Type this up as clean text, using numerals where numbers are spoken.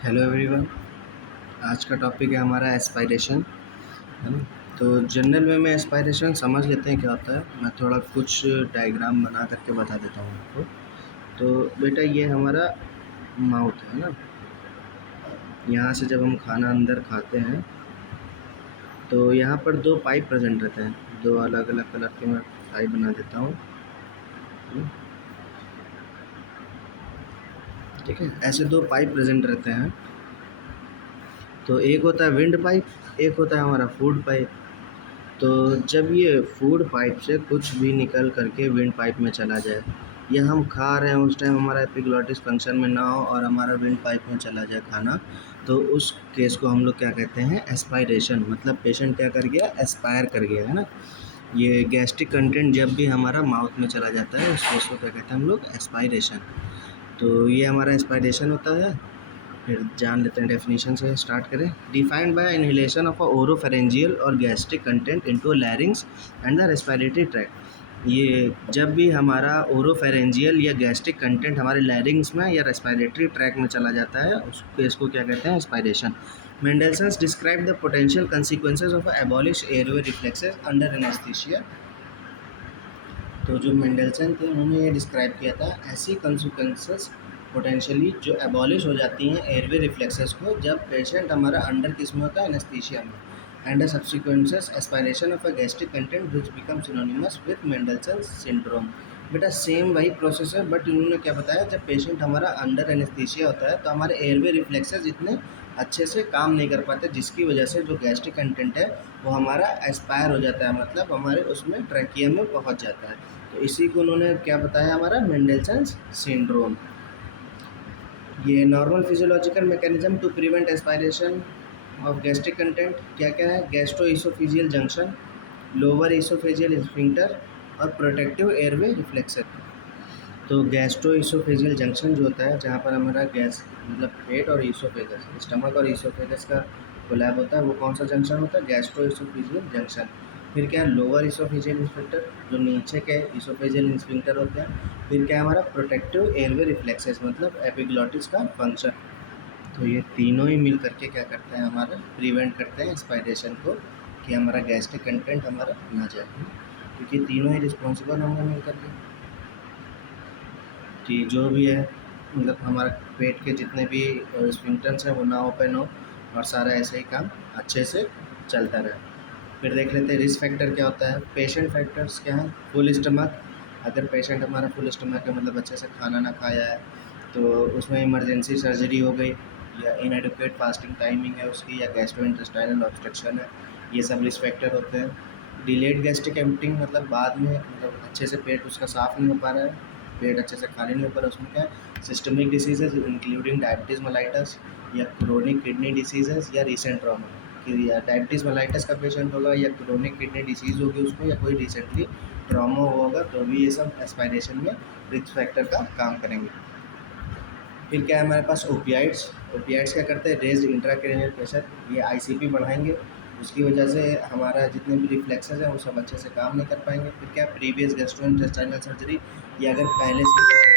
Hello everyone. आज का topic है हमारा एस्पायरेशन, है ना। तो जनरल वे में एस्पायरेशन समझ लेते हैं क्या होता है। मैं थोड़ा कुछ डायग्राम बना करके बता देता हूँ आपको। तो बेटा ये हमारा माउथ है ना। यहाँ से जब हम खाना अंदर खाते हैं तो यहाँ पर दो पाइप प्रेजेंट रहते हैं। दो अलग अलग कलर के मैं पाइप बना देता हूँ। ठीक है, ऐसे दो पाइप प्रेजेंट रहते हैं। तो एक होता है विंड पाइप, एक होता है हमारा फूड पाइप। तो जब ये फूड पाइप से कुछ भी निकल करके विंड पाइप में चला जाए, या हम खा रहे हैं उस टाइम हमारा एपिग्लॉटिस फंक्शन में ना हो और हमारा विंड पाइप में चला जाए खाना, तो उस केस को हम लोग क्या कहते हैं, एस्पायरेशन। मतलब पेशेंट क्या कर गया, एस्पायर कर गया, है ना। ये गैस्ट्रिक कंटेंट जब भी हमारा माउथ में चला जाता है उस केस को क्या कहते हैं हम लोग, एस्पायरेशन। तो ये हमारा एस्पायरेशन होता है। फिर जान लेते हैं, डेफिनेशन से स्टार्ट करें। Defined by inhalation of a oropharyngeal और gastric content into larynx and the respiratory tract. ये जब भी हमारा ओरोफेरेंजियल या गैस्ट्रिक कंटेंट हमारे लैरिंग्स में या रेस्पिरेटरी ट्रैक में चला जाता है उस केस को क्या कहते हैं, aspiration. Mendelson's describe the potential consequences of abolish airway reflexes under anaesthesia. तो जो मेंडेलसन थे उन्होंने ये डिस्क्राइब किया था ऐसी कंसिक्वेंसेस पोटेंशियली जो एबॉलिश हो जाती हैं एयरवे रिफ्लेक्सेस को जब पेशेंट हमारा अंडर किस में होता है, एनेस्थीसिया में। And subsequences aspiration of a gastric content which become synonymous with Mendelson syndrome. बेटा सेम वही प्रोसेस है, बट इन्होंने क्या बताया, जब पेशेंट हमारा अंडर एनेस्थीसिया होता है तो हमारे एयरवे रिफ्लेक्सेस इतने अच्छे से काम नहीं कर पाते, जिसकी वजह से जो गैस्ट्रिक कंटेंट है वो हमारा एस्पायर हो जाता है, मतलब हमारे उसमें ट्रैकिया में पहुंच जाता है। तो इसी को उन्होंने क्या बताया, हमारा मेंडेलसन सिंड्रोम। ये normal physiological mechanism to prevent aspiration of gastric content क्या क्या है, gastro oesophageal junction, lower oesophageal sphincter और प्रोटेक्टिव एयरवे रिफ्लेक्सर। तो गैस्ट्रो इसोफेजियल जंक्शन जो होता है, जहाँ पर हमारा गैस मतलब पेट और इसोफेगस, स्टमक और इसोफेगस का कोलैब होता है, वो कौन सा जंक्शन होता है, गैस्ट्रो इसोफेजियल जंक्शन। फिर क्या है, लोअर इसोफेजियल स्फिंक्टर, जो नीचे के इसोफेजियल स्फिंक्टर होते हैं। फिर क्या है हमारा प्रोटेक्टिव एयरवे रिफ्लेक्सेस, मतलब एपिग्लॉटिस का फंक्शन। तो ये तीनों ही मिल करके क्या करते हैं, हमारा प्रिवेंट करते हैं एस्पायरेशन को, कि हमारा गैस्ट्रिक कंटेंट हमारा ना जाए, क्योंकि तीनों ही रिस्पॉन्सिबल होंगे मिल करके कि जो भी है, मतलब हमारा पेट के जितने भी स्फिंक्टर्स हैं वो ना ओपन हो और सारा ऐसे ही काम अच्छे से चलता रहे। फिर देख लेते हैं रिस्क फैक्टर क्या होता है। पेशेंट फैक्टर्स क्या है, फुल स्टमक। अगर पेशेंट हमारा फुल स्टमक है, मतलब अच्छे से खाना ना खाया है, तो उसमें इमरजेंसी सर्जरी हो गई, या इनएडिक्वेट फास्टिंग टाइमिंग है उसकी, या गैस्ट्रोइंटेस्टाइनल ऑब्स्ट्रक्शन है, ये सब रिस्क फैक्टर होते हैं। डिलेड गैस्ट्रिक एम्प्टिंग, मतलब बाद में मतलब अच्छे से पेट उसका साफ़ नहीं हो पा रहा है, पेट अच्छे से खाली नहीं हो पा रहा, उसमें क्या है, systemic diseases including diabetes mellitus, या क्रोनिक किडनी डिसीजेज, या रिसेंट ट्रॉमा। कि या डायबिटीज़ मेलाइटस का पेशेंट होगा, या क्रोनिक किडनी डिसीज़ होगी उसको, या कोई रिसेंटली ट्रॉमा हुआ होगा, तो भी ये सब एस्पायरेशन में रिस्क फैक्टर का काम करेंगे। फिर क्या है हमारे पास, ओपियाइड्स। ओपियाइड्स क्या करते हैं, रेज इंट्राक्रेनियल प्रेशर, ये आईसीपी बढ़ाएंगे, उसकी वजह से हमारा जितने भी रिफ्लेक्सेस हैं वो सब अच्छे से काम नहीं कर पाएंगे। फिर क्या, प्रीवियस गैस्ट्रोइंटेस्टाइनल सर्जरी, ये अगर पहले से